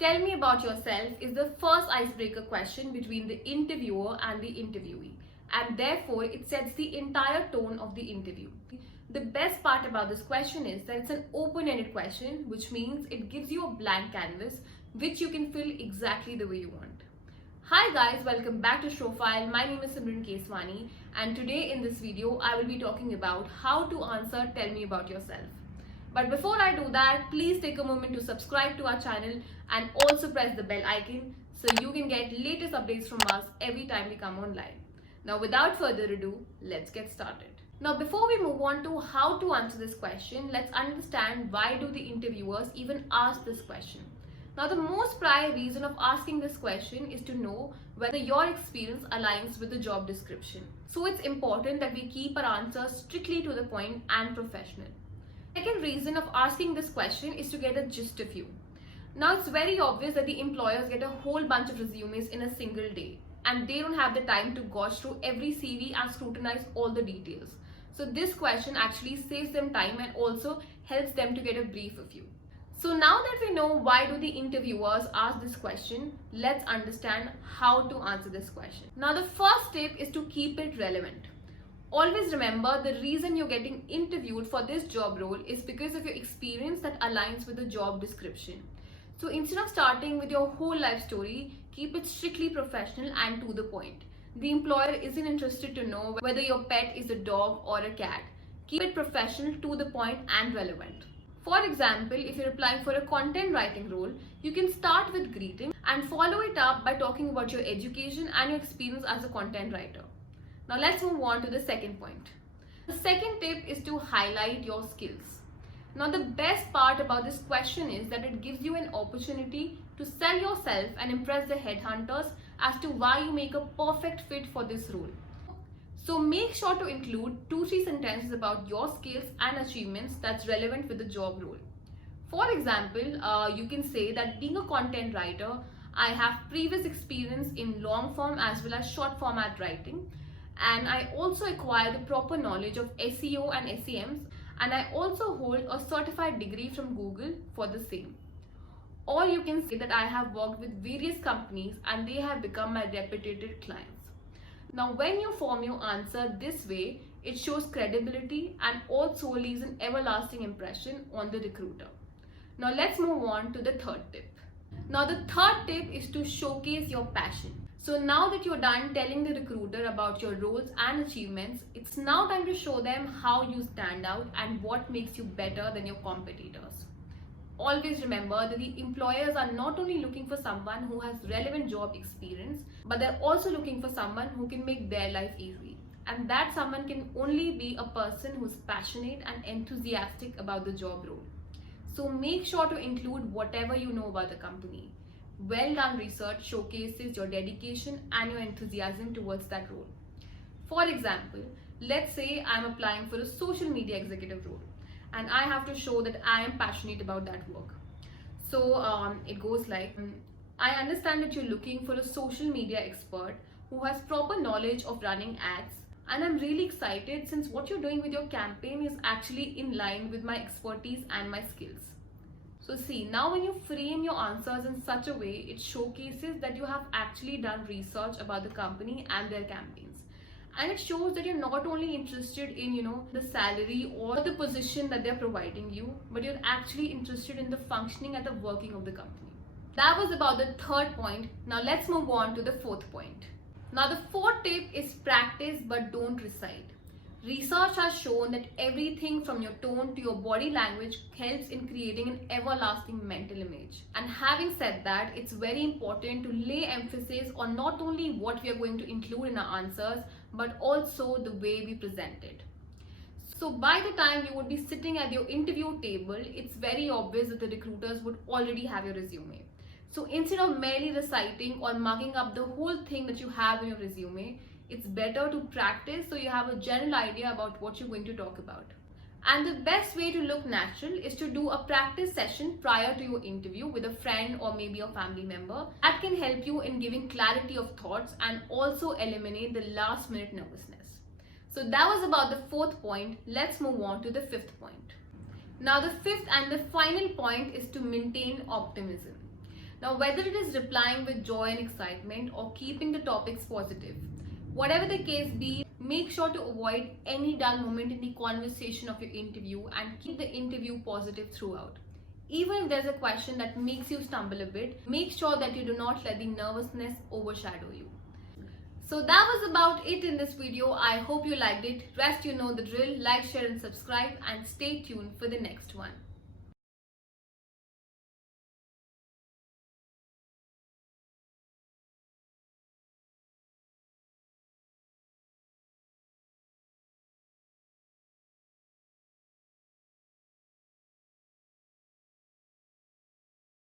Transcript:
Tell me about yourself is the first icebreaker question between the interviewer and the interviewee, and therefore it sets the entire tone of the interview. The best part about this question is that it's an open ended question, which means it gives you a blank canvas which you can fill exactly the way you want. Hi guys, welcome back to Showfile. My name is Simran Keswani, and today in this video I will be talking about how to answer Tell Me About Yourself. But before I do that, please take a moment to subscribe to our channel and also press the bell icon so you can get latest updates from us every time we come online. Now without further ado, let's get started. Now before we move on to how to answer this question, let's understand why do the interviewers even ask this question. Now the most prior reason of asking this question is to know whether your experience aligns with the job description. So it's important that we keep our answers strictly to the point and professional. Second reason of asking this question is to get a gist of you. Now it's very obvious that the employers get a whole bunch of resumes in a single day and they don't have the time to go through every CV and scrutinize all the details. So this question actually saves them time and also helps them to get a brief of you. So now that we know why do the interviewers ask this question, let's understand how to answer this question. Now the first tip is to keep it relevant. Always remember the reason you're getting interviewed for this job role is because of your experience that aligns with the job description. So instead of starting with your whole life story, keep it strictly professional and to the point. The employer isn't interested to know whether your pet is a dog or a cat. Keep it professional, to the point and relevant. For example, if you're applying for a content writing role, you can start with greeting and follow it up by talking about your education and your experience as a content writer. Now let's move on to the second point. The second tip is to highlight your skills. Now the best part about this question is that it gives you an opportunity to sell yourself and impress the headhunters as to why you make a perfect fit for this role. So make sure to include 2-3 sentences about your skills and achievements that's relevant with the job role. For example, you can say that being a content writer, I have previous experience in long form as well as short format writing. And I also acquire the proper knowledge of SEO and SEMs, and I also hold a certified degree from Google for the same. Or you can say that I have worked with various companies and they have become my reputed clients. Now when you form your answer this way, it shows credibility and also leaves an everlasting impression on the recruiter. Now let's move on to the third tip. Now the third tip is to showcase your passion. So now that you're done telling the recruiter about your roles and achievements, it's now time to show them how you stand out and what makes you better than your competitors. Always remember that the employers are not only looking for someone who has relevant job experience, but they're also looking for someone who can make their life easy. And that someone can only be a person who's passionate and enthusiastic about the job role. So make sure to include whatever you know about the company. Well done research showcases your dedication and your enthusiasm towards that role. For example, let's say I'm applying for a social media executive role and I have to show that I am passionate about that work. So it goes like, I understand that you're looking for a social media expert who has proper knowledge of running ads, and I'm really excited since what you're doing with your campaign is actually in line with my expertise and my skills. So see, now when you frame your answers in such a way, it showcases that you have actually done research about the company and their campaigns. And it shows that you're not only interested in, the salary or the position that they're providing you, but you're actually interested in the functioning and the working of the company. That was about the third point. Now let's move on to the fourth point. Now the fourth tip is practice but don't recite. Research has shown that everything from your tone to your body language helps in creating an everlasting mental image. And having said that, it's very important to lay emphasis on not only what we are going to include in our answers, but also the way we present it. So by the time you would be sitting at your interview table, it's very obvious that the recruiters would already have your resume. So instead of merely reciting or mugging up the whole thing that you have in your resume, it's better to practice so you have a general idea about what you're going to talk about. And the best way to look natural is to do a practice session prior to your interview with a friend or maybe a family member. That can help you in giving clarity of thoughts and also eliminate the last minute nervousness. So that was about the fourth point. Let's move on to the fifth point. Now the fifth and the final point is to maintain optimism. Now, whether it is replying with joy and excitement or keeping the topics positive, whatever the case be, make sure to avoid any dull moment in the conversation of your interview and keep the interview positive throughout. Even if there's a question that makes you stumble a bit, make sure that you do not let the nervousness overshadow you. So that was about it in this video. I hope you liked it. Rest you know the drill. Like, share and subscribe and stay tuned for the next one.